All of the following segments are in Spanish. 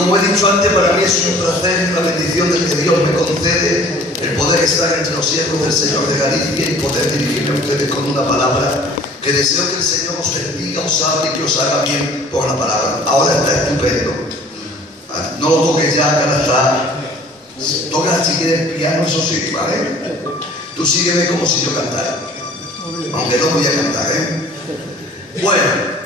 como he dicho antes, para mí es un placer y una bendición del que Dios me concede el poder estar entre los siervos del Señor de Galicia y poder dirigirme a ustedes con una palabra que deseo que el Señor os bendiga, os hable y que os haga bien por la palabra. Ahora está estupendo. No lo toques ya, que ahora está. Toca si quieres el piano, eso sí, ¿vale? Tú sígueme como si yo cantara. Aunque no voy a cantar, Bueno.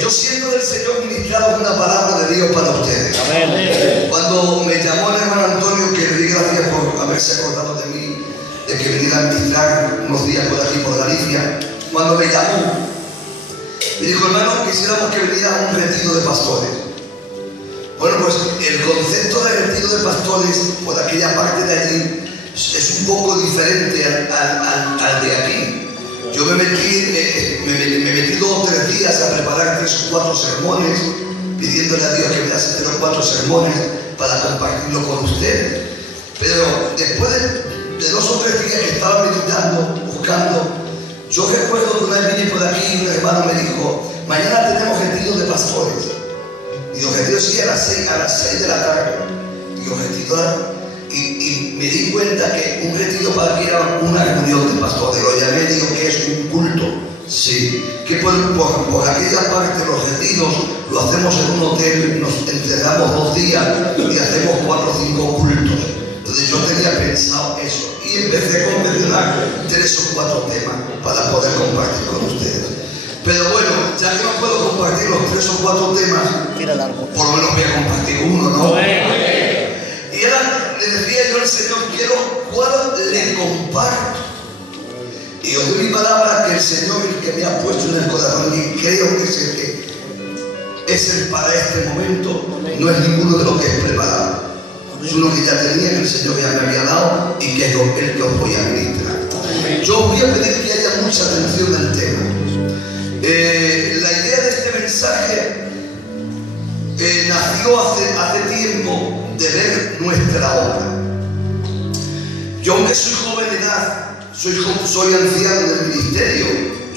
Yo siento del Señor ministrado una palabra de Dios para ustedes. Amén. Cuando me llamó el hermano Antonio, que le di gracias por haberse acordado de mí, de que viniera a ministrar unos días por aquí por Galicia, cuando me llamó, me dijo: hermano, quisiéramos que viniera a un retiro de pastores. Bueno, pues el concepto de retiro de pastores por aquella parte de allí es un poco diferente al de aquí. Yo me metí 2 o 3 días a preparar 3 o 4 sermones, pidiéndole a Dios que me hace 3 o 4 sermones para compartirlo con ustedes. Pero después de 2 o 3 días que estaba meditando, buscando, yo recuerdo que una vez vine por aquí y un hermano me dijo: mañana tenemos retiro de pastores. Y los retiros sí a las 6 de la tarde. Y los retiros. Y me di cuenta que un retiro para mí era una reunión de pastores. Lo llamé, digo que es un culto. Sí, que por aquella parte los retiros lo hacemos en un hotel, nos encerramos 2 días y hacemos 4 o 5 cultos. Entonces yo tenía pensado eso y empecé a mencionar 3 o 4 temas para poder compartir con ustedes. Pero bueno, ya que no puedo compartir los 3 o 4 temas, por lo menos voy a compartir uno, ¿no? Y ahora le decía yo al Señor: ¿cuál le comparto? Y os doy mi palabra que el Señor, el que me ha puesto en el corazón, y creo que es el para este momento, no es ninguno de los que es preparado. Es uno que ya tenía, que el Señor ya me había dado y que es el que os voy a ministrar. Yo os voy a pedir que haya mucha atención al tema. La idea de este mensaje nació hace tiempo de ver nuestra obra. Yo, aunque soy joven de edad, soy anciano del ministerio.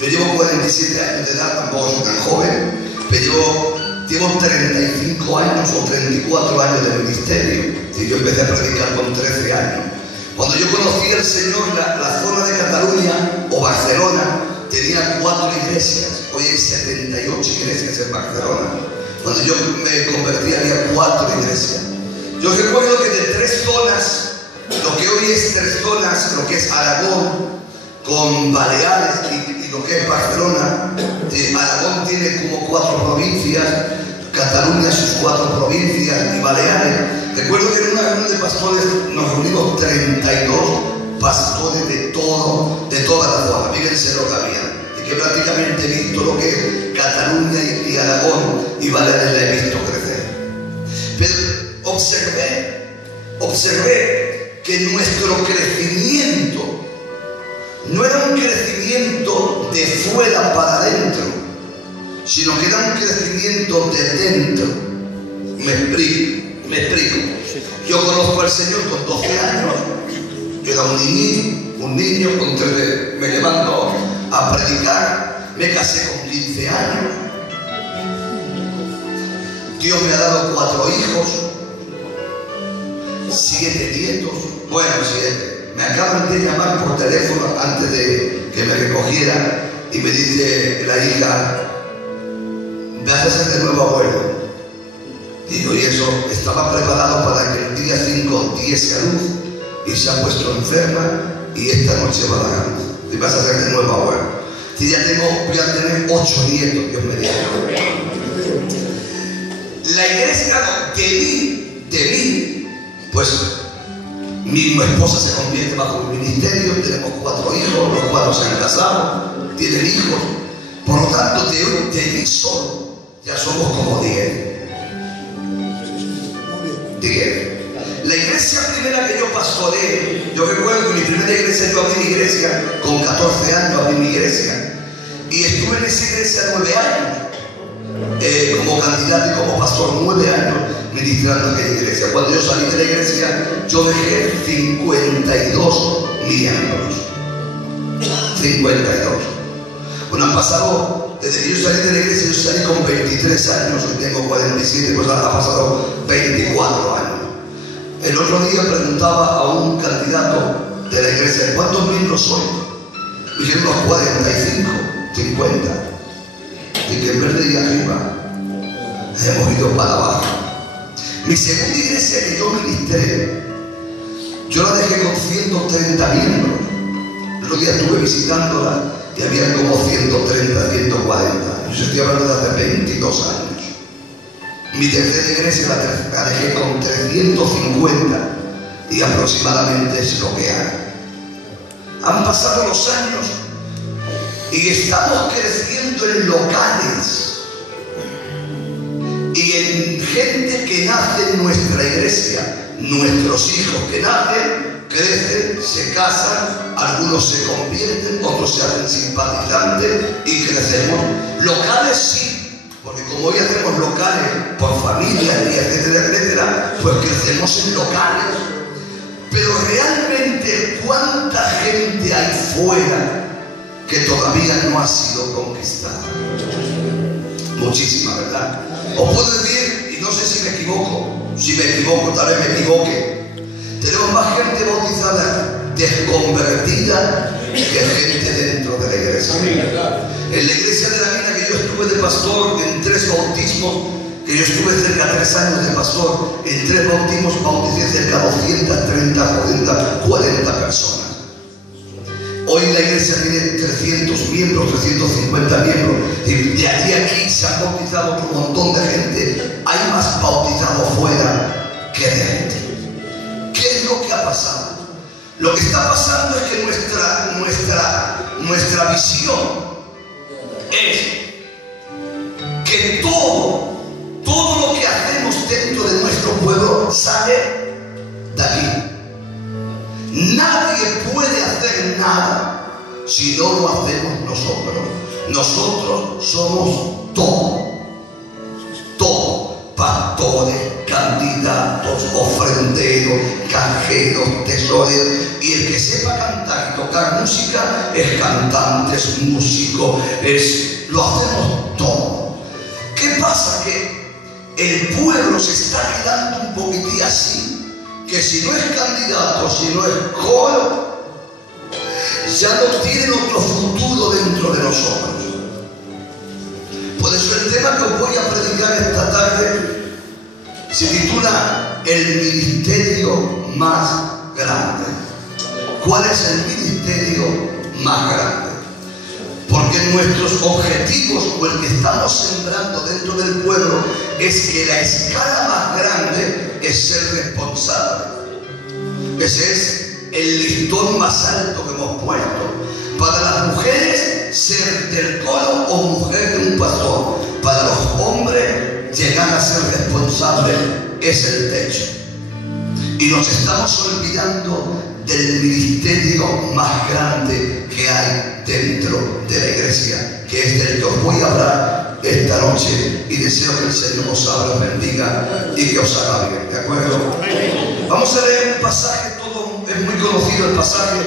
Yo llevo 47 años de edad, tampoco soy tan joven, pero llevo 35 años o 34 años de ministerio. Y yo empecé a predicar con 13 años. Cuando yo conocí al Señor, la zona de Cataluña o Barcelona tenía 4 iglesias. Hoy hay 78 iglesias en Barcelona. Cuando yo me convertí había 4 iglesias. Yo recuerdo que de 3 zonas, lo que hoy es 3 zonas, lo que es Aragón con Baleares y lo que es Barcelona, Aragón tiene como 4 provincias, Cataluña sus 4 provincias y Baleares. Recuerdo que en una reunión de pastores nos reunimos 32 pastores de toda la zona. Fíjense lo que había. Y que prácticamente he visto lo que es Cataluña y Aragón y Baleares, la he visto crecer. Pero observé que nuestro crecimiento no era un crecimiento de fuera para adentro, sino que era un crecimiento de dentro. Me explico. Yo conozco al Señor con 12 años. Yo era un niño con 13, me levanto a predicar. Me casé con 15 años. Dios me ha dado 4 hijos, 7 nietos. Bueno, 7. Me acaban de llamar por teléfono antes de que me recogiera y me dice la hija: vas a ser de nuevo abuelo. Digo, y eso, estaba preparado para que el día 5 diese a luz y se ha puesto enferma y esta noche va a dar a luz. Y vas a ser de nuevo abuelo. Si ya voy a tener 8 nietos, Dios me diga. La iglesia de mí, pues mi esposa se convierte bajo mi ministerio, tenemos 4 hijos, los 4 se han casado, tienen hijos. Por lo tanto, de mí solo ya somos como 10. La iglesia primera que yo pastoreé, yo recuerdo que mi primera iglesia, yo abrí mi iglesia con 14 años, abrí mi iglesia y estuve en esa iglesia 9 años como candidato y como pastor, 9 años ministrando en aquella iglesia. Cuando yo salí de la iglesia, yo dejé 52 miembros. 52. Bueno, han pasado desde que yo salí de la iglesia, yo salí con 23 años, hoy tengo 47, pues ha pasado 24 años. El otro día preguntaba a un candidato de la iglesia, ¿cuántos miembros soy? Y dijeron unos 45, 50. Y que en vez de ir arriba, hemos ido para abajo. Mi segunda iglesia que yo ministré, yo la dejé con 130 miembros. El otro día estuve visitándola y había como 130, 140. Yo estoy hablando de hace 22 años. Mi tercera iglesia la dejé con 350 y aproximadamente es lo que hay. Han pasado los años y estamos creciendo en locales y en gente que nace en nuestra iglesia. Nuestros hijos que nacen, crecen, se casan, algunos se convierten, otros se hacen simpatizantes y crecemos. Locales sí, porque como hoy hacemos locales por familia y etcétera, etcétera, pues crecemos en locales. Pero realmente, ¿cuánta gente hay fuera que todavía no ha sido conquistada? Muchísima, ¿verdad? Os puedo decir, y no sé si me equivoco, tal vez me equivoque, tenemos más gente bautizada desconvertida que gente dentro de la iglesia. En la iglesia de la Mina que yo estuve de pastor en 3 bautismos, que yo estuve cerca de 3 años de pastor, en 3 bautismos bauticé cerca de 230, 40 personas. Hoy la iglesia tiene 300 miembros, 350 miembros, y de aquí a aquí se han bautizado un montón de gente. Hay más bautizados fuera que dentro. ¿Qué es lo que ha pasado? Lo que está pasando es que nuestra visión es que todo lo que hacemos dentro de nuestro pueblo sale de aquí. Nadie puede hacer nada si no lo hacemos nosotros. Nosotros somos todo. Pastores, candidatos, ofrenderos, canjeros, tesoreros. Y el que sepa cantar y tocar música es cantante, es músico, lo hacemos todo. ¿Qué pasa? Que el pueblo se está quedando un poquitín así. Que si no es candidato, si no es coro, ya no tienen otro futuro dentro de nosotros. Por eso el tema que os voy a predicar esta tarde se titula El ministerio más grande. ¿Cuál es el ministerio más grande? Porque nuestros objetivos o el que estamos sembrando dentro del pueblo es que la escala más grande es ser responsable. Ese es el listón más alto que hemos puesto. Para las mujeres, ser del coro o mujer de un pastor. Para los hombres, llegar a ser responsable es el techo. Y nos estamos olvidando del ministerio más grande que hay dentro de la iglesia, que es del que os voy a hablar esta noche, y deseo que el Señor os abra, bendiga y que os haga bien, ¿de acuerdo? Vamos a leer un pasaje, todo es muy conocido el pasaje,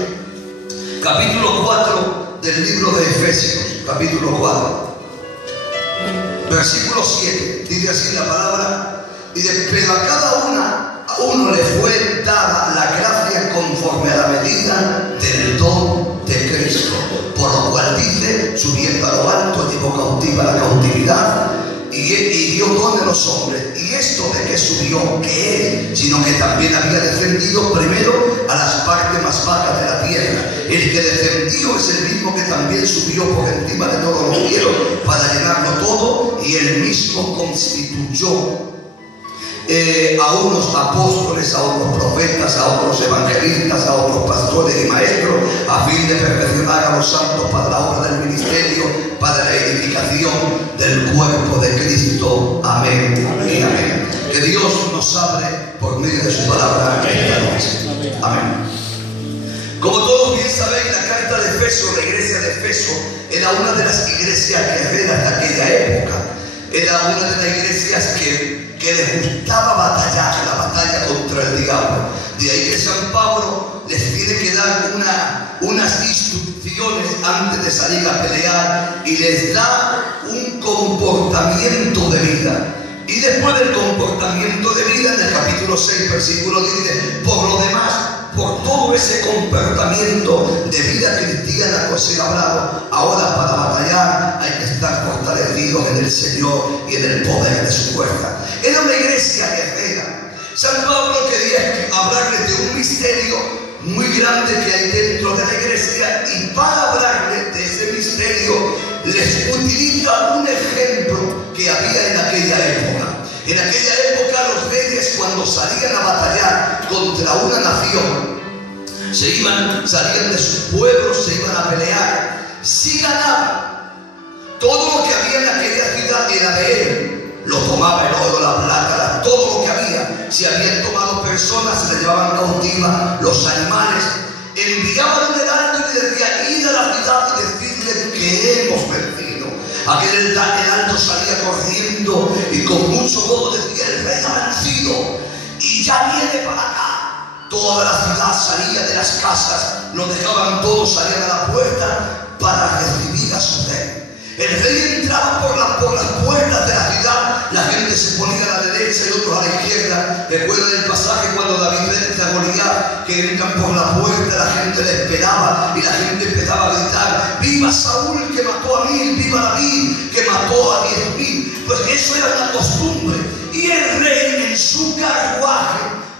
capítulo 4 del libro de Efesios, capítulo 4, versículo 7, dice así la palabra, dice: pero a uno le fue dada la gracia conforme a la medida del don de Cristo, por lo cual dice: subiendo a lo alto, llevó cautiva la cautividad y dio don a los hombres. Y esto de que subió, ¿qué es? Sino que también había descendido primero a las partes más bajas de la tierra. El que descendió es el mismo que también subió por encima de todos los cielos para llenarlo todo, y él mismo constituyó a unos apóstoles, a otros profetas, a otros evangelistas, a otros pastores y maestros, a fin de perfeccionar a los santos para la obra del ministerio, para la edificación del cuerpo de Cristo. Amén, amén y amén. Que Dios nos hable por medio de su palabra esta noche. Amén. Como todos bien sabéis, la carta de Efeso, la iglesia de Efeso, era una de las iglesias guerreras de aquella época. era una de las iglesias que les gustaba batallar, la batalla contra el diablo. De ahí que San Pablo les tiene que dar unas instrucciones antes de salir a pelear y les da un comportamiento de vida. Y después del comportamiento de vida, en el capítulo 6, versículo 10, dice: por lo demás, por todo ese comportamiento de vida cristiana que os he hablado, ahora para batallar hay que estar fortalecidos en el Señor y en el poder de su fuerza. Era una iglesia guerrera. San Pablo quería hablarles de un misterio muy grande que hay dentro de la iglesia, y para hablarles de ese misterio les utiliza un ejemplo que había en aquella época. En aquella época los reyes, cuando salían a batallar contra una nación, salían de sus pueblos, se iban a pelear. Si ganaban, todo lo que había en aquella ciudad era de él. Lo tomaba el oro, la plata, todo lo que había. Si habían tomado personas, se las llevaban cautivas, los animales. Enviaban un heraldo y le decía: id a la ciudad y decidle que hemos vencido. Aquel heraldo salía corriendo y con mucho gozo decía: el rey ha vencido y ya viene para acá. Toda la ciudad salía de las casas, lo dejaban todos, salían a la puerta para recibir a su rey. El rey entraba por las puertas de la ciudad, la gente se ponía a la derecha y otros a la izquierda. Recuerden el pasaje cuando David vence a Goliat, que entran por la puerta, la gente le esperaba y la gente empezaba a gritar: ¡viva Saúl que mató a 1000! ¡Viva David que mató a 10.000! Pues eso era una costumbre. Y el rey en su carruaje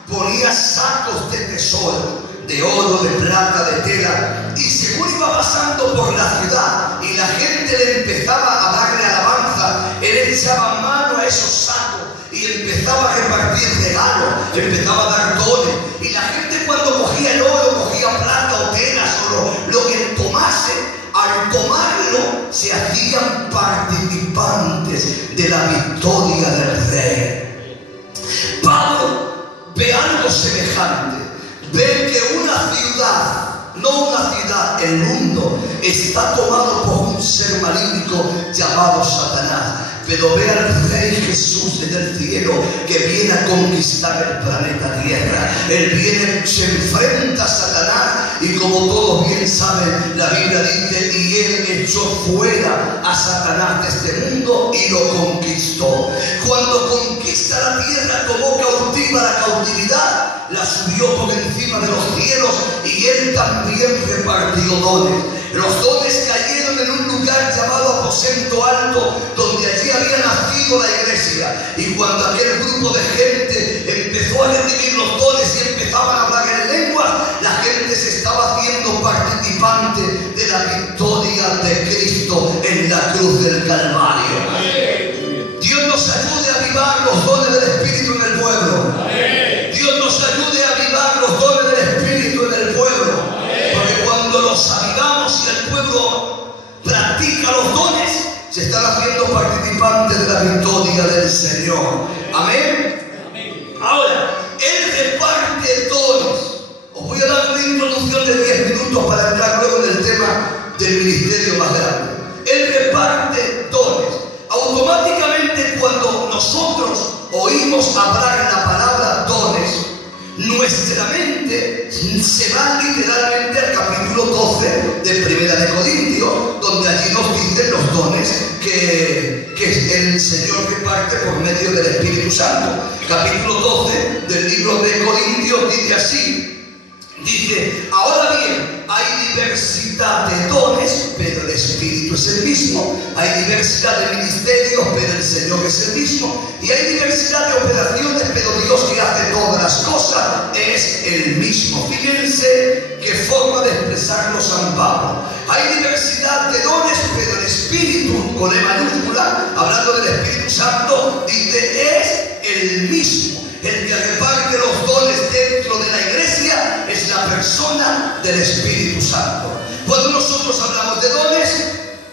ponía sacos de tesoro, de oro, de plata, de tela, y según iba pasando por la ciudad y la gente le empezaba a darle alabanza, él echaba mano a esos sacos y empezaba a repartir regalos, empezaba a dar dones, y la gente, cuando cogía el oro, cogía plata o telas o lo que tomase, al tomarlo se hacían participantes de la victoria del rey. Pablo ve algo semejante. Ve que una ciudad, no una ciudad, el mundo está tomado por un ser maligno llamado Satanás. Pero ve al Rey Jesús en el cielo, que viene a conquistar el planeta Tierra. Él viene, se enfrenta a Satanás, y como todos bien saben, la Biblia dice: y él echó fuera a Satanás de este mundo y lo conquistó. Cuando conquista la tierra, tomó cautiva la cautividad, la subió por encima de los cielos, y él también repartió dones. Los dones cayeron en un lugar llamado aposento alto, donde allí había nacido la iglesia. Y cuando aquel grupo de gente empezó a recibir los dones y empezaban a hablar en lenguas, la gente se estaba haciendo participante de la victoria de Cristo en la cruz del Calvario. Dios nos ayude a avivar los dones del Espíritu en el pueblo. Dios nos ayude a avivar los dones del Espíritu en el pueblo. Porque cuando los avivamos y el pueblo practica los dones, se están haciendo participantes de la victoria del Señor. Amén. Ahora, Él reparte dones. Os voy a dar una introducción de 10 minutos para entrar luego en el tema del ministerio más grande. Él reparte dones. Automáticamente, cuando nosotros oímos hablar la palabra dones, nuestra mente se va literalmente al capítulo 12 de Primera de Corintios, donde allí nos dicen los dones que el Señor reparte por medio del Espíritu Santo. Capítulo 12 del libro de Corintios dice así. Dice: ahora bien, hay diversidad de dones, pero el Espíritu es el mismo. Hay diversidad de ministerios, pero el Señor es el mismo. Y hay diversidad de operaciones, pero Dios, que hace todas las cosas, es el mismo. Fíjense qué forma de expresarlo San Pablo. Hay diversidad de dones, pero el Espíritu, con E mayúscula, hablando del Espíritu Santo, dice: es el mismo. El que reparte los dones dentro de la iglesia es la persona del Espíritu Santo. Cuando nosotros hablamos de dones,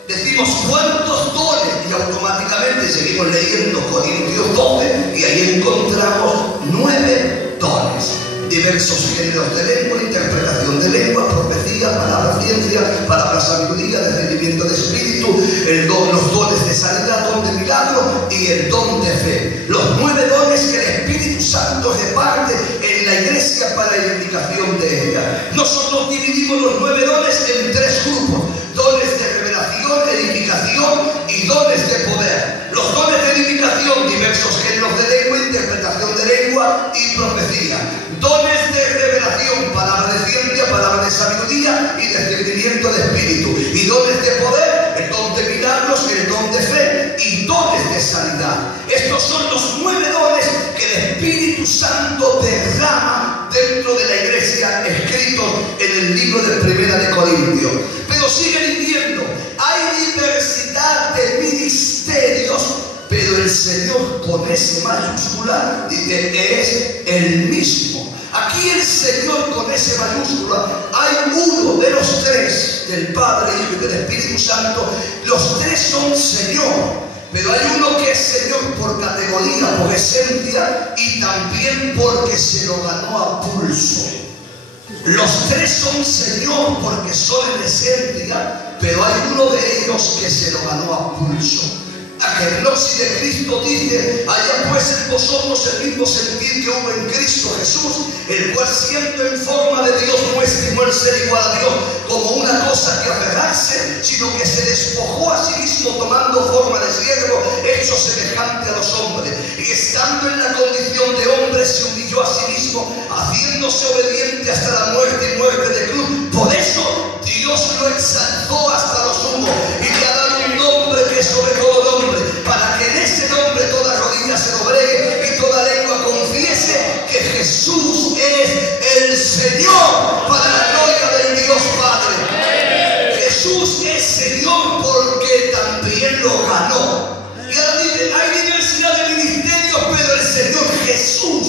decimos cuántos dones, y automáticamente seguimos leyendo Corintios 12 y ahí encontramos 9 dones. De diversos géneros de lengua, interpretación de lengua, profecía, palabra ciencia, palabra sabiduría, discernimiento de espíritu, los dones de sanidad, don de milagro y el don de fe. Los 9 dones que el Espíritu Santo reparte en la iglesia para la edificación de ella. Nosotros dividimos los 9 dones en 3 grupos: dones de revelación, edificación y dones de poder. Los dones de edificación, diversos géneros de lengua, interpretación de lengua y profecía. Dones de revelación, palabra de ciencia, palabra de sabiduría y discernimiento de espíritu. Y dones de poder, el don de milagros, el don de fe y dones de sanidad. Estos son los 9 dones que el Espíritu Santo derrama dentro de la iglesia, escritos en el libro de Primera de Corintios. Pero sigue diciendo, hay diversidad de ministerios, pero el Señor, con S mayúscula, dice, es el mismo. Aquí el Señor, con S mayúscula, hay uno de los 3, del Padre, Hijo y del Espíritu Santo. Los 3 son Señor, pero hay uno que es Señor por categoría, por esencia y también porque se lo ganó a pulso. Los 3 son Señor porque son en esencia, pero hay uno de ellos que se lo ganó a pulso. La kenosis de Cristo dice, haya pues en vosotros el mismo sentir que hubo en Cristo Jesús, el cual siendo en forma de Dios no estimó el ser igual a Dios como una cosa que aferrarse, sino que se despojó a sí mismo tomando forma de siervo, hecho semejante a los hombres, y estando en la condición de hombre se humilló a sí mismo, haciéndose obediente hasta la muerte y muerte de cruz. Por eso Dios lo exaltó hasta lo sumo y le ha dado un nombre que es sobre todo nombre, para que en ese nombre toda rodilla se doblegue y toda lengua confiese que Jesús es el Señor, para la gloria del Dios Padre. Jesús es Señor porque también lo ganó. Y ahora dice, hay diversidad de ministerios, pero el Señor Jesús,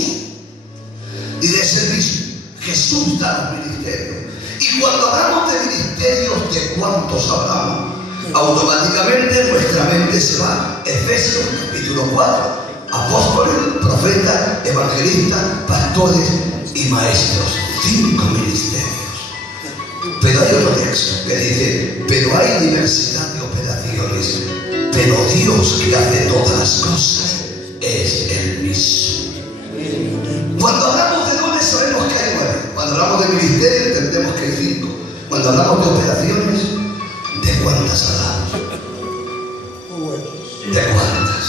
y de ese mismo, Jesús da los ministerios. Y cuando hablamos de ministerios, ¿de cuántos hablamos? Automáticamente nuestra mente se va. Efesios capítulo 4. Apóstoles, profetas, evangelistas, pastores y maestros. 5 ministerios. Pero hay otro texto que dice, pero hay diversidad de operaciones, pero Dios que hace todas las cosas es el mismo. Cuando hablamos de dones sabemos que hay 9. Cuando hablamos de ministerio entendemos que hay 5. Cuando hablamos de operaciones, ¿de cuántas hablamos? ¿De cuántas?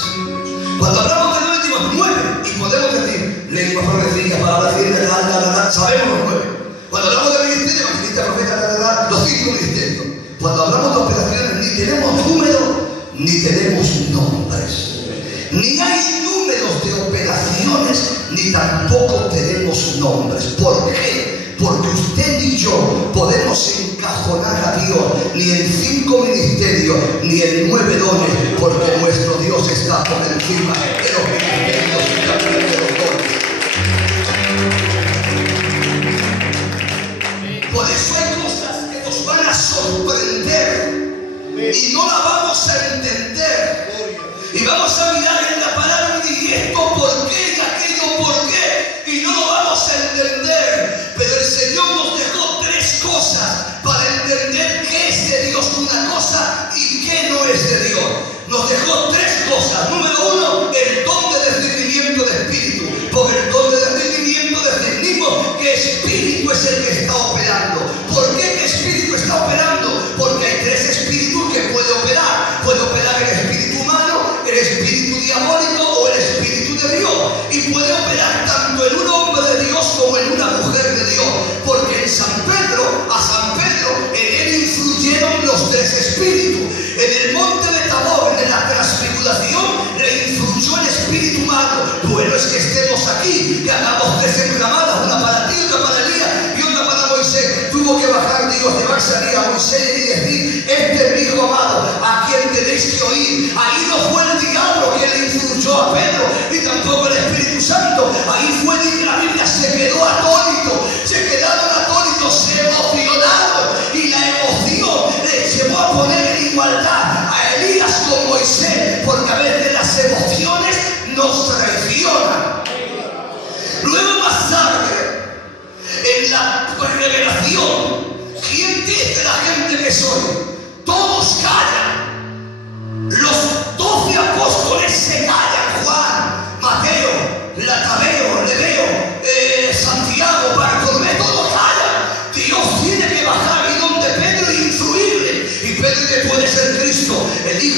Cuando hablamos de dones decimos 9 y podemos decir lengua, profecía, palabra ciencia, sabemos los 9. Cuando hablamos de ministerio, evangelista, profeta, los 5 ministerios. Cuando hablamos de operaciones ni tenemos número ni tenemos nombres. Ni hay números de operaciones, ni tampoco tenemos nombres. ¿Por qué? Porque usted y yo podemos encajonar a Dios ni en 5 ministerios, ni en 9 dones, porque nuestro Dios está por encima de los ministerios y también de los dones. Por eso hay cosas que nos van a sorprender y no las vamos a entender. Y vamos a mirar en la palabra y esto por qué y aquello por qué, y no lo vamos a entender. Pero el Señor nos dejó 3 cosas para entender qué es de Dios una cosa y qué no es de Dios. Nos dejó 3 cosas. Número 1, el don de discernimiento de espíritu. Por el don de discernimiento discernimos que espíritu es el que está operando. ¿Por qué que espíritu está operando? Porque hay 3 espíritus que puede operar. Puede operar el espíritu humano, el espíritu diabólico o el espíritu de Dios. Y puede operar tanto en un hombre de Dios como en una mujer de Dios. Porque en San Pedro, en él influyeron los 3 espíritus. En el monte de Tabor, en la transfiguración, le influyó el espíritu humano. Bueno es que estemos aquí, que hagamos 3 enramadas, una para ti, otra para Elías y otra para Moisés. Tuvo que bajar Dios, llevarse a Moisés y decir, este es mi hijo amado, a quien tenéis que oír. Ahí no fue el diablo quien le influyó a Pedro, ni tampoco el Espíritu Santo. Ahí fue, la Biblia se quedó atónito, se quedaron atónitos, se emocionaron, y la emoción les llevó a poner en igualdad a Elías con Moisés, porque a veces las emociones nos traicionan. Luego más tarde,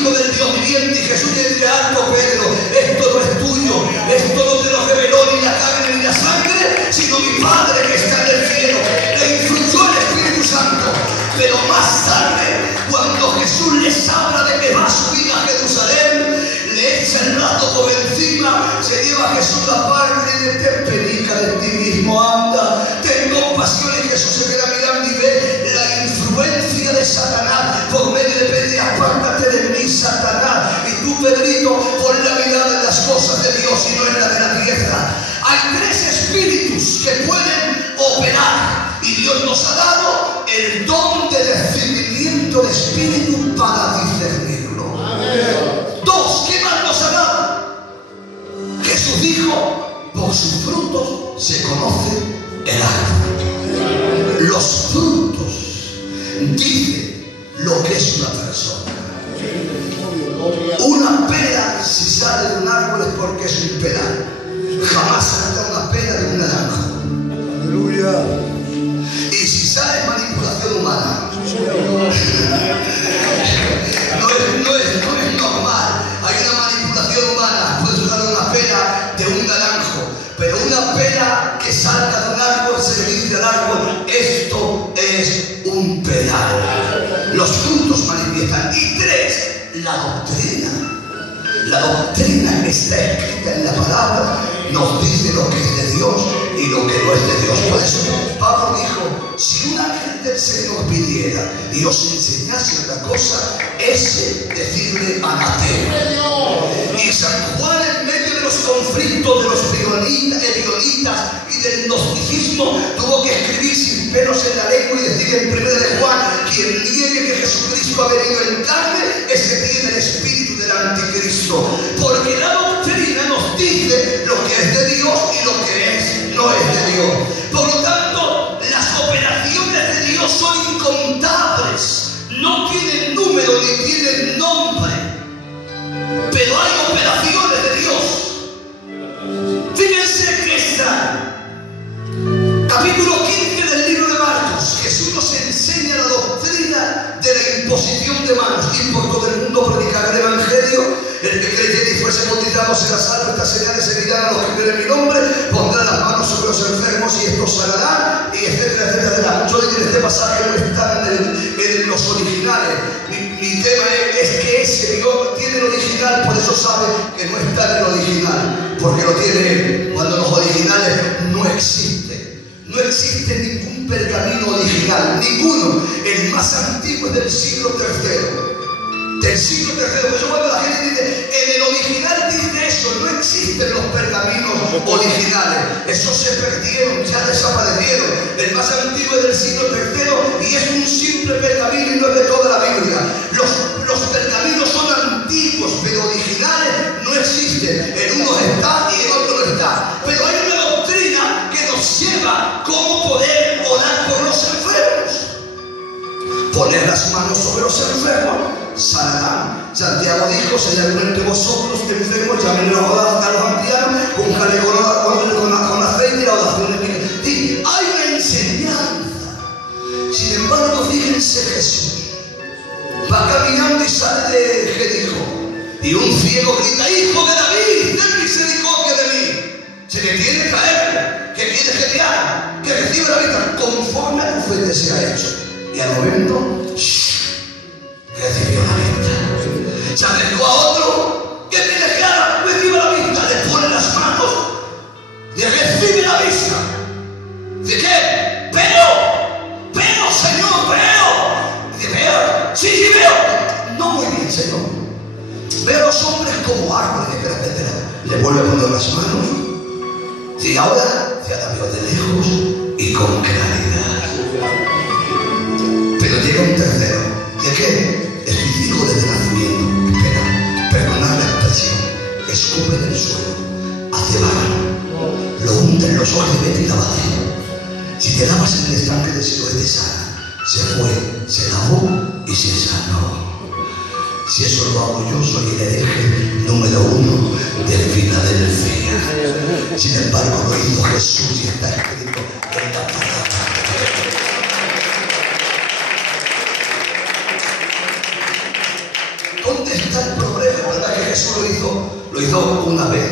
Hijo del Dios viviente. Y Jesús le dice alto, Pedro, esto no es tuyo, esto no te lo reveló ni la carne ni la sangre, sino mi Padre que está en el cielo. Le influyó el Espíritu Santo. Pero más tarde, cuando Jesús les habla de que va a subir a Jerusalén, le echa el brazo por encima, se lleva a Jesús la parte y le dice: ten pena de ti mismo, anda, ten compasión. Y Jesús se queda mirando y ve la influencia de Satanás por medio de Pedro: apártate de mí, Satanás. Y tú, Pedrito, pon la mirada en las cosas de Dios y no en la de la tierra. Hay tres espíritus que pueden operar y Dios nos ha dado el don de discernimiento de espíritu para discernirlo. Dos, ¿qué más nos ha dado? Jesús dijo: por sus frutos se conoce el árbol. Los frutos dicen lo que es una persona. Una pera, si sale de un árbol, es porque es un peral. Jamás salta una pera de un naranjo. Aleluya. Y si sale manipulación humana, no es normal. Hay una manipulación humana. Puede salir una pera de un naranjo, pero una pera que salga de un árbol se le dice al árbol: esto es un peral. Los frutos manifiestan. Y tres, la doctrina. La doctrina que está escrita en la palabra nos dice lo que es de Dios y lo que no es de Dios. Por eso Pablo dijo: si un ángel del Señor viniera y os enseñase otra cosa, ese decirle anatema. Y San Juan, en medio de los conflictos de los ebionitas y del gnosticismo, tuvo que escribir sin pelos en la lengua y decir en 1 de Juan: quien niegue que Jesucristo ha venido en carne, ese tiene el espíritu del anticristo. Porque la doctrina nos dice lo que es de Dios y lo que no es de Dios. Por lo tanto, las operaciones de Dios son incontables. No tienen número ni tienen nombre. Pero hay operaciones de Dios. Fíjense que está capítulo 15 del libro de Marcos. Jesús nos enseña la doctrina de la imposición de manos. Y por todo el mundo predicar el evangelio. El que creyere y fuese bautizado será salvo. Estas señales seguirán a los que creen en mi nombre. Pondrán las manos sobre los enfermos y estos sanarán. Y etcétera, etcétera. Muchos de este pasaje no están en los originales. Mi tema es que ese Dios tiene el original, por eso sabe que no está en el original. Porque lo tiene él. Cuando los originales no existen. No existe ningún pergamino original. Ninguno. El más antiguo es del siglo III. Del siglo III. Por eso cuando la gente dice: en el original dice eso, no existen los pergaminos originales. Esos se perdieron, ya desaparecieron. El más antiguo es del siglo III y es un simple pergamino y no es de toda la Biblia. Los pergaminos son antiguos, pero originales no existen. En uno está y en otro no está. Pero hay una doctrina que nos lleva cómo poder orar por los enfermos. Poner las manos sobre los enfermos, sanarán. Santiago dijo: si hay alguno entre vosotros que enfermos, llámenlo a los ancianos, pónganle con aceite y la oración de y hay una enseñanza. Sin embargo, fíjense, Jesús va caminando y sale de Jericó y un ciego grita: hijo de David, ten misericordia de mí. Se le tiene que caer, que viene que te haga, que recibe la vida conforme a tu fe se ha hecho. Y al momento, recibió la vista. Se acercó a otro: ¿qué tienes que hacer? Recibe la vista. Le pone las manos y recibe la vista. ¿De qué? Veo, Señor, veo. Dice: veo. Sí, veo. No, muy bien, Señor. Veo a los hombres como árboles, etcétera. Le vuelve a poner las manos. Y ahora ya la veo de lejos y con claridad. Pero llega un tercero. ¿De qué? Es físico desde nacimiento. Espera, perdonad la expresión. Escupe del suelo, hace barro, lo hunde en los ojos y vete y lávate. Si te lavas en el estanque de Siloé te sana. Se fue, se lavó y se sanó. Si eso lo hago yo, soy el hereje número 1 del Filadelfia. Sin embargo, lo hizo Jesús y está escrito en la palabra. ¿Dónde está Jesús lo hizo una vez.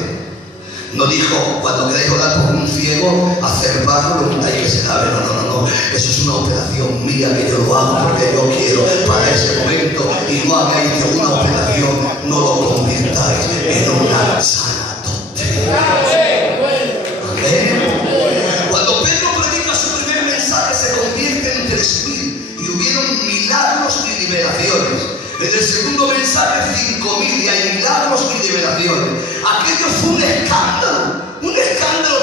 No dijo, cuando queráis orar por un ciego, hacer barro, lo untáis que se lave. No. Eso es una operación mía que yo lo hago porque yo quiero para ese momento. Y no hagáis de una operación, no lo convirtáis en una sana doctrina. Amén. Cuando Pedro predica su primer mensaje, se convierte en 3.000 y hubieron milagros y liberaciones. En el segundo mensaje, 5.000 y hay milagros y liberaciones. Aquello fue un escándalo.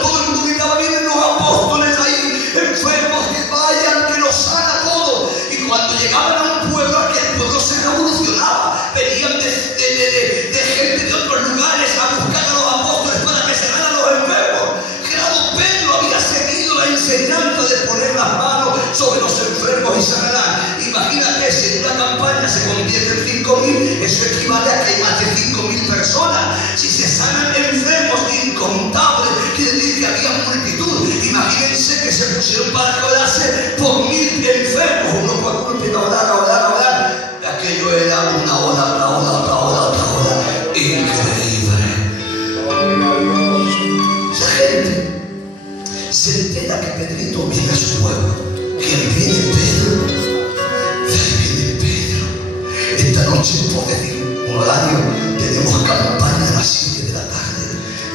Todo el mundo gritaba, vienen los apóstoles ahí, enfermos, que vayan, que los sana todo. Y cuando llegaban a un pueblo, aquel pueblo se revolucionaba. Venían de gente de otros lugares a buscar a los apóstoles para que sanaran a los enfermos. Claro, Pedro había seguido la enseñanza de poner las manos sobre los enfermos y sanarán. Imagínate, si en una campaña se convierte en 5.000, eso equivale a que hay más de 5.000 personas. Si se sanan enfermos incontables, quiere decir que había multitud. Imagínense que se pusieron para orarse por 1.000 enfermos, uno por uno, empieza a orar. Aquello era una hora, otra hora. Increíble. Esa gente se entera que Pedrito viene a su pueblo, que él viene Pedro. Esta noche, por decir un horario, tenemos campaña a las 7 de la tarde.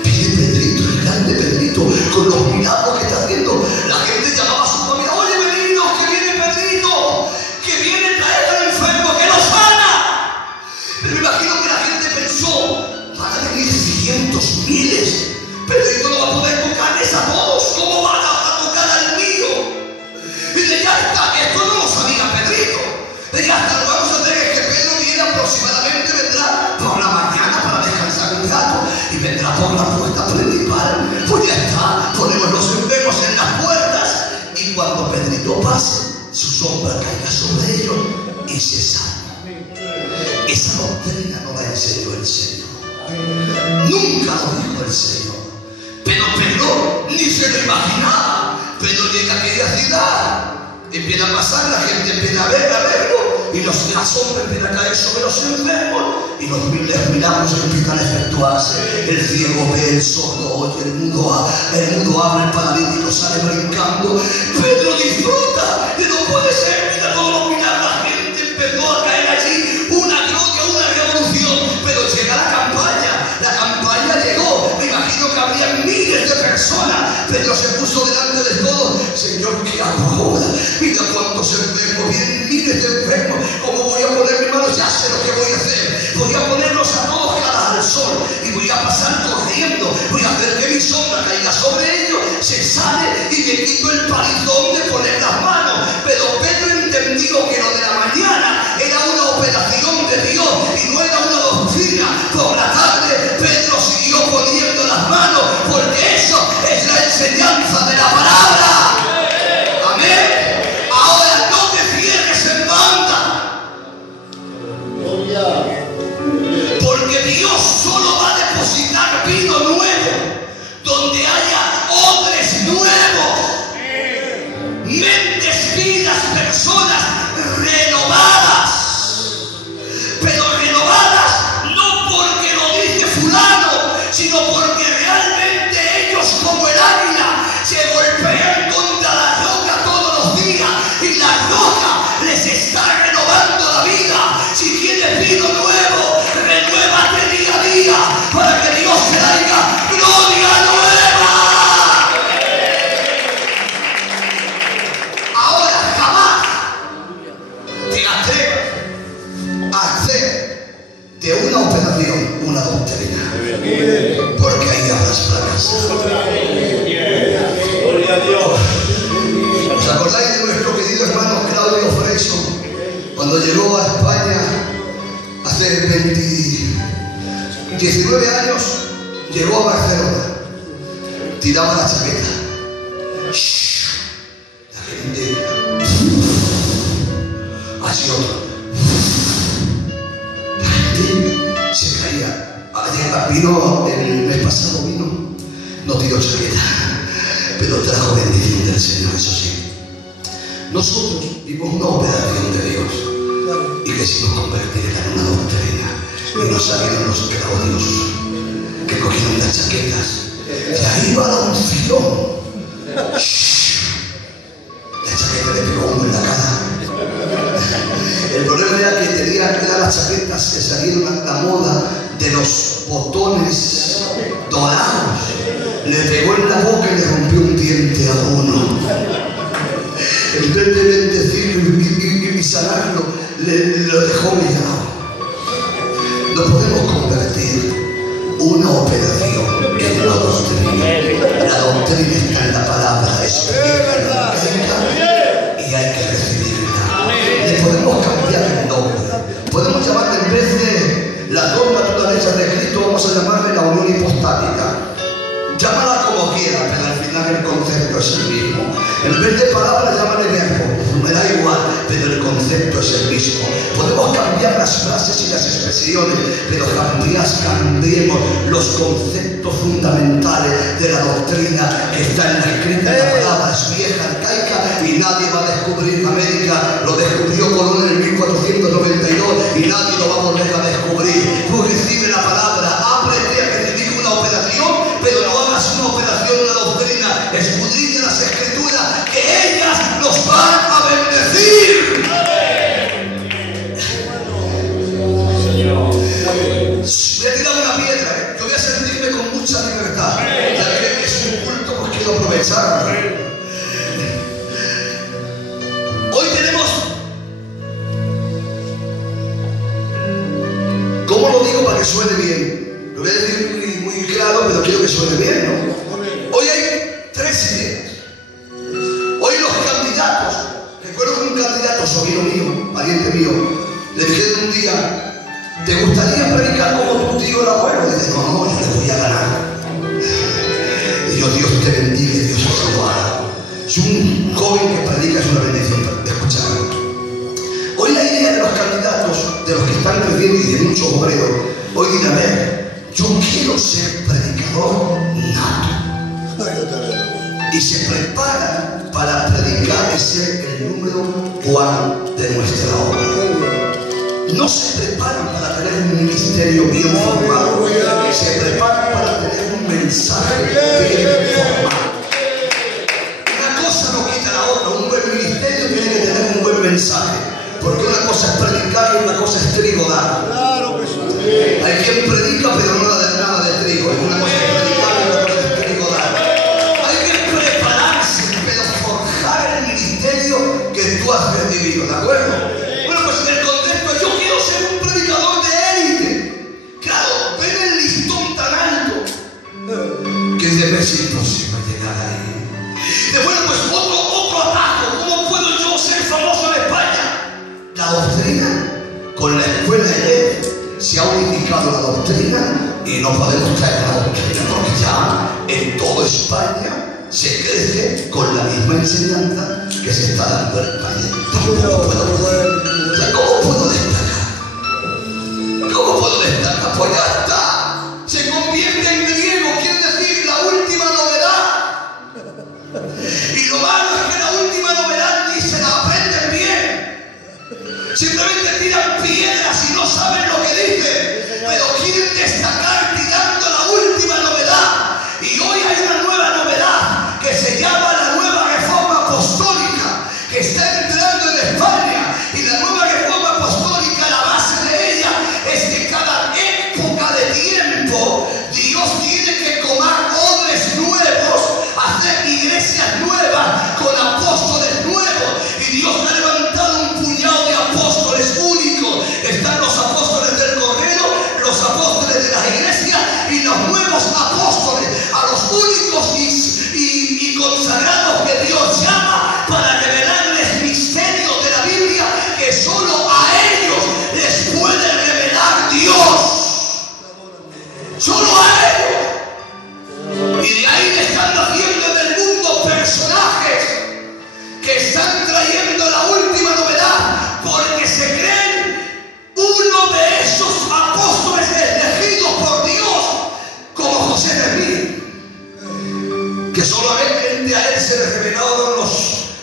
Viene Pedrito, el grande Pedrito, con los milagros que está haciendo. La gente llamaba a su familia, oye venidos, que viene Pedrito, que viene a traer al enfermo, que lo sana. Pero me imagino que la gente pensó, van a venir cientos, miles. Pedrito no va a poder tocarles a todos. ¿Cómo van a tocar al mío? Y de ya está, esto no lo sabía Pedrito. De ya está, lo vamos a tener que Pedro viene aproximadamente, vendrá por la mañana para descansar un rato y vendrá por la puerta principal. Pues ya está, ponemos los enfermos en las puertas y cuando Pedrito pase, su sombra caiga sobre ellos y se salva. Esa doctrina no la enseñó el Señor. Nunca lo dijo el Señor. Pero Pedro ni se lo imaginaba. Pedro llega a aquella ciudad, empieza a pasar, la gente empieza a verlo y la sombra empieza a caer sobre los enfermos y los milagros empiezan a efectuarse. El ciego ve, el sordo oye, el mudo habla, el paralítico sale brincando. Pedro disfruta de no puede ser, mira todos los milagros. La gente empezó a caer allí, una gloria, una revolución. Pero llega la campaña llegó. Me imagino que habría miles de personas. Pedro se puso delante de todos. Señor, ¿qué hago ahora? Mira cuántos enfermos, vienen miles de enfermos. ¿Cómo voy a poner mis manos? Ya sé lo que voy a hacer. Voy a ponerlos a todos caras al sol y voy a pasar corriendo. Voy a hacer que mi sombra caiga sobre ellos, se sale y me quito el palizón de poner las manos. Pero Pedro entendió que lo de la mañana era una operación de Dios y no era una doctrina. Por la tarde Pedro siguió poniendo las manos porque eso es la enseñanza de la palabra. Ahora no te cierres en banda, porque Dios solo va a depositar vino nuevo donde haya odres nuevos, mentes, vidas, personas renovadas, pero renovadas no porque lo dice fulano, sino porque realmente ellos, como el águila, se golpean contra la roca todos los días y la roca les está renovando la vida. Si quieres vino nuevo, renuévate día a día para que Dios te traiga gloria nueva. Ahora jamás te atrevas a hacer de una operación una doctrina, porque ahí habrás fracasado. ¿Os acordáis de nuestro querido hermano Claudio Freiso cuando llegó a España hace 19 años? Llegó a Barcelona, tiraba la chaqueta, la gente así otro, la gente se caía. Vino el mes pasado, no tiró chaqueta, pero trajo bendición del Señor, eso sí. Nosotros vimos una operación de Dios y quisimos convertirla en una doctrina y nos salieron los claudios que cogieron las chaquetas. Y ahí va la unción. La chaqueta le pegó uno en la cara. El problema era que tenía que dar las chaquetas que salieron a la moda de los botones dorados. Le pegó en la boca y le rompió un diente a uno. En vez de bendecirlo y sanarlo, lo dejó mirado. No podemos convertir una operación en una doctrina. La doctrina está en la palabra, es y hay que recibirla. Le podemos cambiar el nombre. Podemos llamarle, en vez de las dos naturalezas de Cristo, vamos a llamarle la unión hipostática. Llámala como quiera, pero al final el concepto es el mismo. En vez de palabras, llámale verbo. Me da igual, pero el concepto es el mismo. Podemos cambiar las frases y las expresiones, pero jamás cambiemos los conceptos fundamentales de la doctrina que está en la escrita. La palabra es vieja, arcaica, y nadie va a descubrir América. Lo descubrió Colón en el 1492 y nadie lo va a volver a descubrir. Tú recibe la palabra, ábrete a que te diga una operación, pero no hagas una operación, una doctrina. Escudriña las escrituras, que ellas nos van a bendecir. Voy a tirar una piedra, yo voy a sentirme con mucha libertad. Ya que es un culto, pues quiero aprovecharlo. Hoy tenemos, ¿cómo lo digo para que suene bien? Lo voy a decir muy claro, pero quiero que suene bien, ¿no? Hoy hay tres ideas. Hoy los candidatos, recuerdo que un candidato, sobrino mío, pariente mío, le dijeron un día: ¿te gustaría predicar como tu tío el abuelo? Y dice: no, yo le voy a ganar. Y yo: Dios te bendiga y Dios os lo haga. Si un joven que predica es una bendición, escucharlo. Hoy la idea de los candidatos, de los que están creciendo y de muchos obreros, hoy dirán: a ver, yo quiero ser predicador nato. Y se preparan para predicar y ser el número uno de nuestra obra. No se preparan para tener un ministerio bien formado, se preparan para tener un mensaje bien formado. Una cosa no quita la otra. Un buen ministerio tiene que tener un buen mensaje, porque una cosa es predicar y una cosa es trigo dar. Hay quien predica pero no da nada de trigo. Y una cosa es predicar y otra cosa es trigo dar. Hay que prepararse, pero forjar el ministerio que tú has recibido, ¿de acuerdo? Bueno, pues en el contexto, yo quiero ser un predicador de élite. Claro, ven el listón tan alto que debe ser imposible llegar ahí. Y bueno, pues otro atajo. ¿Cómo puedo yo ser famoso en España? La doctrina. Con la escuela de se ha unificado la doctrina y no podemos traer la doctrina, porque ya en toda España se crece con la misma enseñanza que se está dando en España. ¿Cómo puedo destacar? ¿Cómo puedo destacar? Pues ya está. Se convierte en griego, quiere decir la última novedad. Y lo malo es que la última novedad ni se la aprenden bien. Simplemente tiran piedras y no saben lo que dicen, pero quieren destacar tirando la última novedad. Y hoy hay una nueva novedad que se llama la nueva reforma apostólica, que está entrando en España. Y la nueva reforma apostólica, la base de ella es que cada época de tiempo Dios tiene que tomar odres nuevos, hacer iglesias nuevas con apóstoles nuevos. Y Dios ha levantado un puñado de apóstoles únicos. Están los apóstoles del correo, los apóstoles de las iglesias y los nuevos apóstoles, a los únicos y consagrados que Dios llama para revelarles misterios de la Biblia que solo a ellos les puede revelar Dios. Solo a ellos. Y de ahí le están haciendo en el mundo personajes que están trayendo la última novedad, porque se creen uno de esos apóstoles elegidos por Dios, como José de Smith, que solamente a él se le revelaron los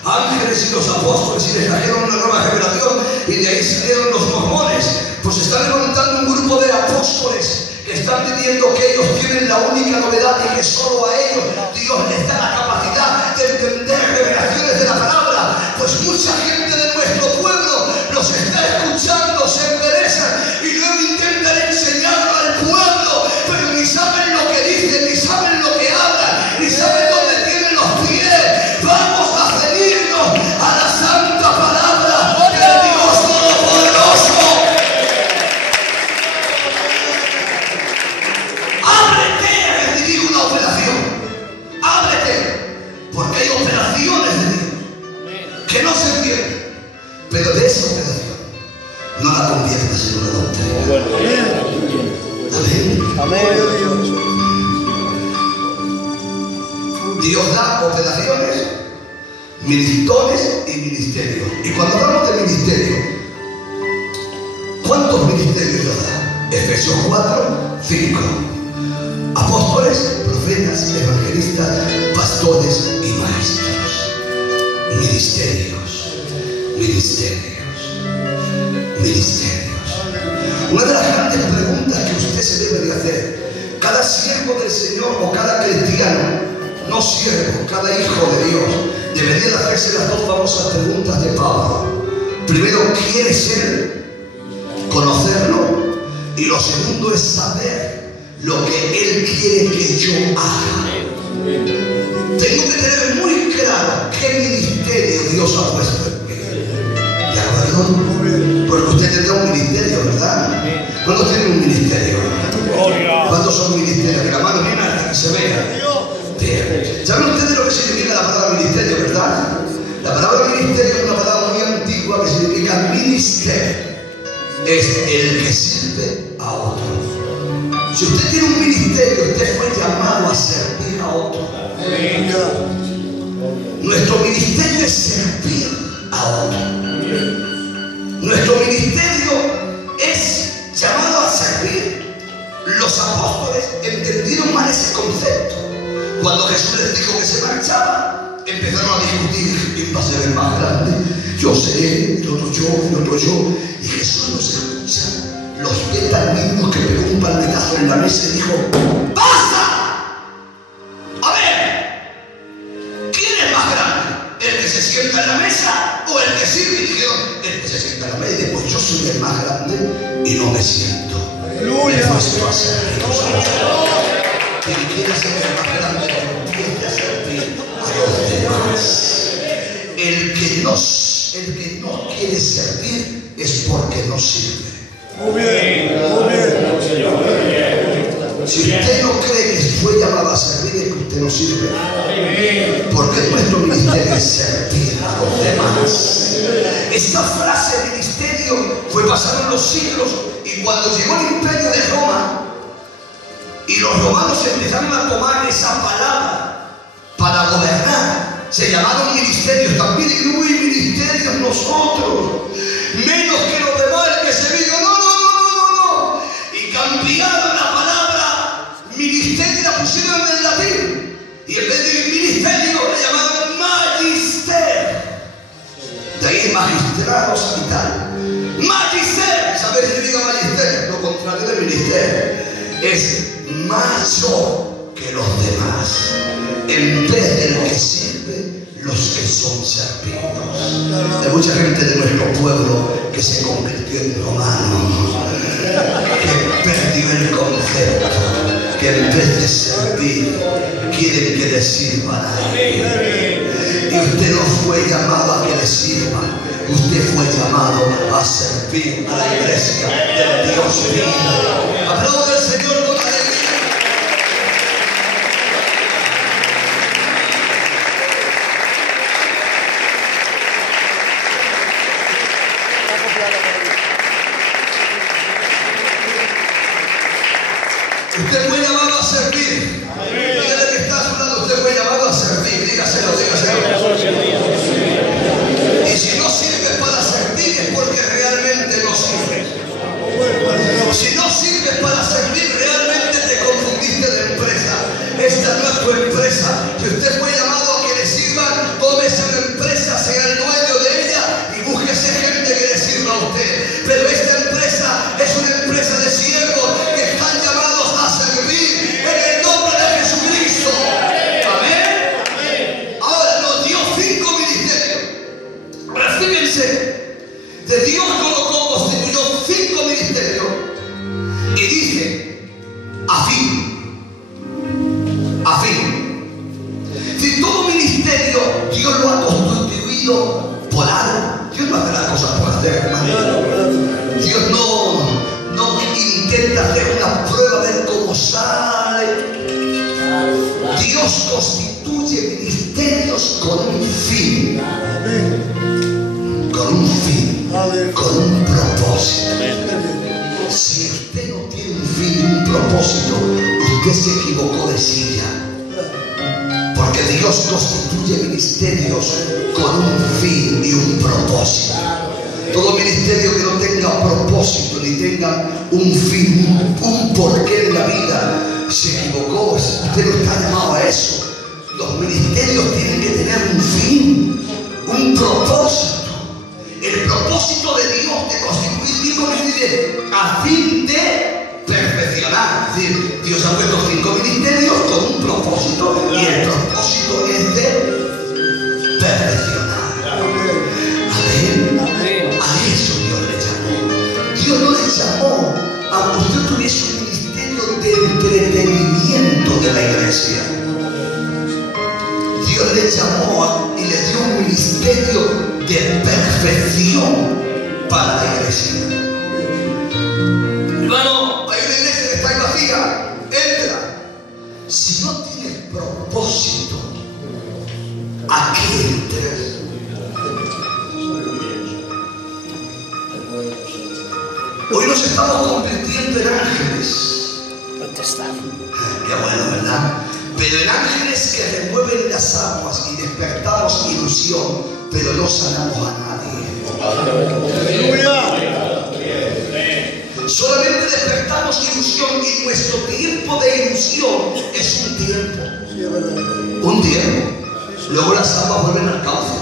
ángeles y los apóstoles y les trajeron una nueva revelación, y de ahí salieron los mormones. Pues está levantando un grupo de apóstoles que están pidiendo que ellos tienen la única novedad y que solo a ellos Dios les da la capacidad de entender revelaciones de la palabra. Pues mucha gente de nuestro pueblo los está escuchando, se interesan y luego intentan enseñarlo al pueblo, pero ni saben lo que dicen, ni saben lo que hablan, ni saben dónde tienen los pies. Vamos a ceñirnos a la santa palabra del Dios Todopoderoso. Ábrete a recibir una operación. Ábrete, porque hay operaciones de Dios que no se entienden, pero de esa operación no la conviertas en una doctrina. Amén. Amén. Dios da operaciones, dones y ministerios. Y cuando hablamos de ministerio, ¿cuántos ministerios Dios da? Efesios 4, 5. Apóstoles, profetas, evangelistas, pastores y maestros. Ministerios, ministerios, ministerios. Una de las grandes preguntas que usted se debe de hacer, cada siervo del Señor o cada cristiano, no siervo, cada hijo de Dios, debería de hacerse las dos famosas preguntas de Pablo. Primero, ¿quiere ser? Conocerlo. Y lo segundo es saber lo que Él quiere que yo haga. Tengo que tener muy claro qué ministerio Dios ha puesto en mí. ¿De acuerdo? Porque usted tendrá un ministerio, ¿verdad? ¿Cuántos tienen un ministerio? ¿Cuántos son ministerios? Que la mano viene hasta que se vea. Bien. ¿Saben ustedes lo que significa la palabra ministerio, verdad? La palabra ministerio es una palabra muy antigua que significa minister. Es el que sirve a otro. Si usted tiene un ministerio, usted fue llamado a servir a otro. Nuestro ministerio es servir a otro. Nuestro ministerio es llamado a servir. Los apóstoles entendieron mal ese concepto. Cuando Jesús les dijo que se marchaba, empezaron a discutir quién va a ser el más grande. Yo seré, el otro yo, el otro yo. Y Jesús los escucha. Los ve tan mismos que pegó un palmetazo en la mesa y dijo: ¡basta! A ver, ¿quién es más grande? ¿El que se sienta en la mesa o el que sirve? Y dijeron: el que se sienta en la mesa. Y después yo soy el más grande y no me siento. ¡Aleluya! Después va a ser quien quiera ser el más grande, empiece a servir a los demás. El que no quiere servir es porque no sirve. Muy bien, muy bien. Si usted no cree que fue llamado a servir, es que usted no sirve. Porque nuestro ministerio es servir a los demás. Esta frase ministerio fue pasando los siglos, y cuando llegó el imperio de Roma y los romanos empezaron a tomar esa palabra para gobernar, se llamaron ministerios también. Y muy ministerios nosotros, menos que los demás, que se dijo no. Y cambiaron la palabra ministerio y la pusieron en el latín. Y en vez de ministerio le llamaron magister. De ahí magistrados y tal. Magister, ¿sabes qué significa magister? Lo contrario del ministerio. Es mayor que los demás. En vez del que sirve, los que son servidos. Hay mucha gente de nuestro pueblo que se convirtió en romano, que perdió el concepto, que en vez de servir, quieren que le sirvan a él. Y usted no fue llamado a que le sirvan. Usted fue llamado a servir a la iglesia del Dios vivo. Aplauda al Señor con alegría. Usted fue llamado a servir. Dígale que está a su lado, usted fue llamado a servir. Dígaselo. Y si no sirve para servir es porque realmente no sirve. Si no sirve para servir, realmente te confundiste de empresa. Esta no es tu empresa. Si usted fue llamado a que le sirvan, tómese una empresa, sea el dueño de ella y búsquese gente que le sirva a usted. Pero esta empresa sentido polar. Dios no hace las cosas por hacer, hermano. Dios no intenta hacer una prueba a ver cómo sale. Dios constituye ministerios con un fin. Con un fin. Con un propósito. Si usted no tiene un fin, un propósito, usted se equivocó de silla. Porque Dios constituye ministerios con un fin y un propósito. Todo ministerio que no tenga propósito ni tenga un fin, un porqué en la vida, se equivocó. Usted no está llamado a eso. Los ministerios tienen que tener un fin, un propósito. El propósito de Dios de constituir ministerios a fin de perfeccionar. Es decir, Dios ha puesto 5 ministerios con un propósito y el propósito es de perfeccionar. Amén. A eso Dios le llamó. Dios no le llamó a que usted tuviese un ministerio de entretenimiento de la iglesia. Dios le llamó y le dio un ministerio de perfección para la iglesia. Hermano, hay una iglesia que está vacía. Entra. Si no tienes propósito, ¿a qué entras? Hoy nos estamos convirtiendo en ángeles. Qué bueno, ¿verdad? Pero en ángeles que remueven las aguas y despertamos ilusión, pero no sanamos a nadie. Solamente despertamos ilusión y nuestro tiempo de ilusión es un tiempo. Un tiempo. Luego las aguas vuelven al cauce.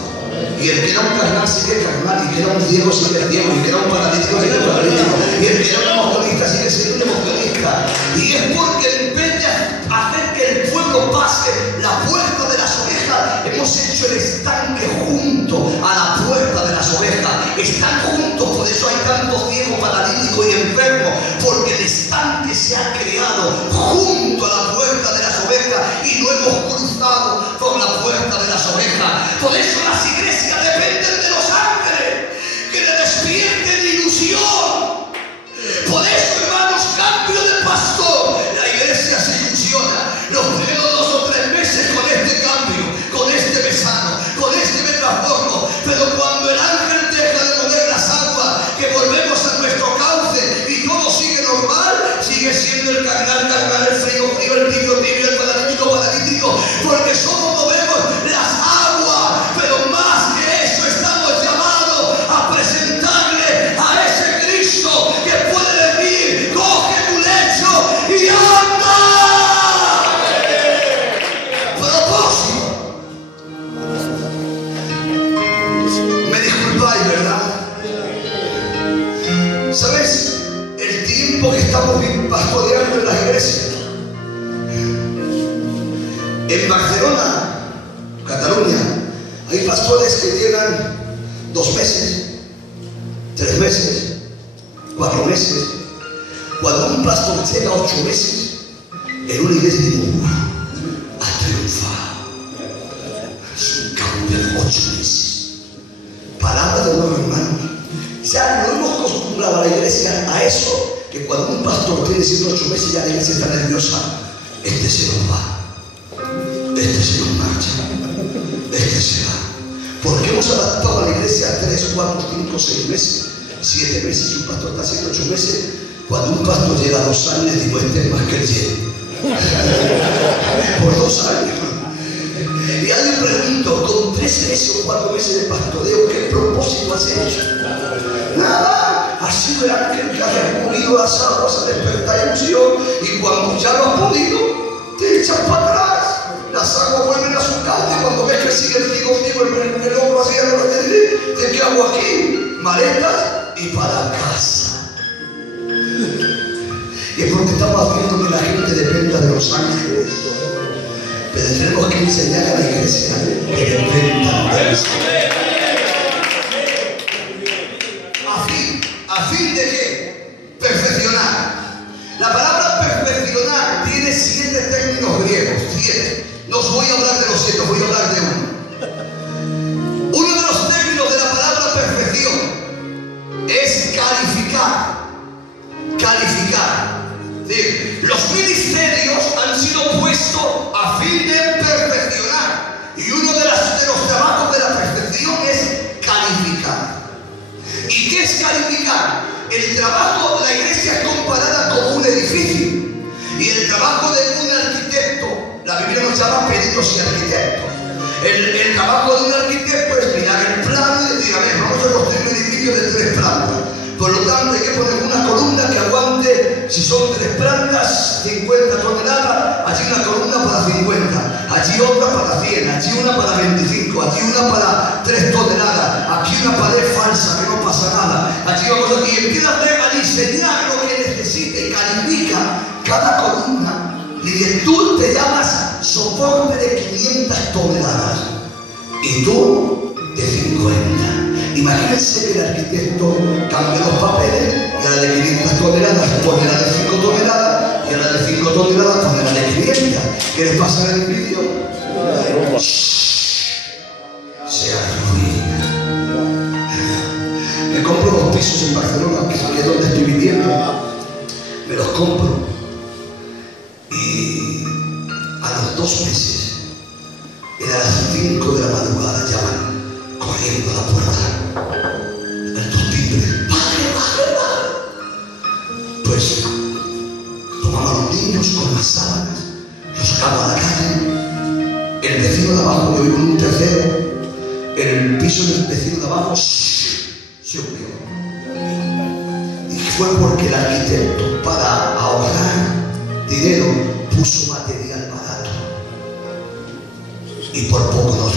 Y el que era un carnal sigue carnal, y el que era un ciego sigue ciego, y el que era un paralítico sigue paralítico, y el que era un emocionista sigue siendo un emocionista. Y es porque en vez de hacer que el pueblo pase la puerta de las ovejas, hemos hecho el estanque junto a la puerta de las ovejas. Están juntos, por eso hay tanto ciego, paralítico y enfermo, porque el estanque se ha creado junto a la puerta de las ovejas y lo hemos cruzado con la puerta de las ovejas. Por eso las iglesias dependen de los ángeles que le despierten ilusión. Por eso, hermanos, cambio de pastor, la iglesia se ilusiona. Los primeros 2 o 3 meses con este cambio, con este mesano, con este me transformo. Pero cuando el ángel deja de mover las aguas, que volvemos a nuestro cauce y todo sigue normal, sigue siendo el carnal, el frío, el tibio, el paralítico, porque solo movemos las aguas. Pero más que eso, estamos llamados a presentarle a ese Cristo que puede decir: coge tu lecho y anda. Propósito. Me disculpáis, ¿verdad? ¿Sabes? El tiempo que estamos pastoreando en las iglesias. En Barcelona, Cataluña, hay pastores que llegan 2 meses, 3 meses, 4 meses. Cuando un pastor llega 8 meses, en una iglesia digo: ha triunfado. Es un cambio de 8 meses. Palabra de nuevo, hermanos. Ya no hemos acostumbrado a la iglesia a eso, que cuando un pastor tiene 7 o 8 meses ya la iglesia está nerviosa. Este se nos va. Este se nos marcha. Este se va. Porque hemos adaptado a la iglesia a 3, 4, 5, 6 meses, 7 meses. Si un pastor está 7, 8 meses, cuando un pastor llega a 2 años, digo: este es más que el 10. Por 2 años. Y alguien pregunto: con 3 meses o 4 meses de pastoreo, ¿qué propósito has hecho? Nada. Ha sido el ángel que ha removido las aguas a despertar emoción, y cuando ya lo has podido, te echas para atrás. Las aguas vuelven a su cauce. Cuando ves que sigue el ciego, el hombro así, ¿de qué hago aquí? Maletas y para casa. Y es porque estamos haciendo que la gente dependa de los ángeles. Pero tenemos que enseñar a la iglesia que dependa de los ángeles. ¿A fin de qué? Perfeccionar. La palabra perfeccionar tiene 7 términos griegos. 7. No os voy a hablar de los 7, os voy a hablar de uno. Uno de los es calificar. El trabajo de la iglesia es comparada como un edificio. Y el trabajo de un arquitecto, la Biblia nos llama peritos y arquitectos. El trabajo de un arquitecto es mirar el plano y decir, a ver, vamos a construir un edificio de 3 plantas. Por lo tanto, hay que poner una columna que aguante, si son 3 plantas, 50 toneladas, allí una columna para 50, allí otra para 100, allí una para 25, allí una para 3 toneladas, aquí una pared falsa que no pasa nada, allí vamos aquí, y empieza a diseñar lo que necesita y califica cada columna. Y tú te llamas soporte de 500 toneladas y tú de 50. Imagínense que el arquitecto cambia los papeles y a la de 500 toneladas pone la de 5 toneladas y a la de 5 toneladas pone la de 500. ¿Quieres pasar el vídeo? Se arruina. Me compro 2 pisos en Barcelona, que es donde estoy viviendo. Me los compro y a los 2 meses, a las 5 de la madrugada, llaman corriendo a la puerta. Estos timbres, ¡padre! Pues tomamos a los niños con las sábanas, los sacamos a la calle. El vecino de abajo, yo vivo en un tercero, el piso del vecino de abajo se hundió. Y fue porque el arquitecto, para ahorrar dinero, puso material barato. Y por poco nos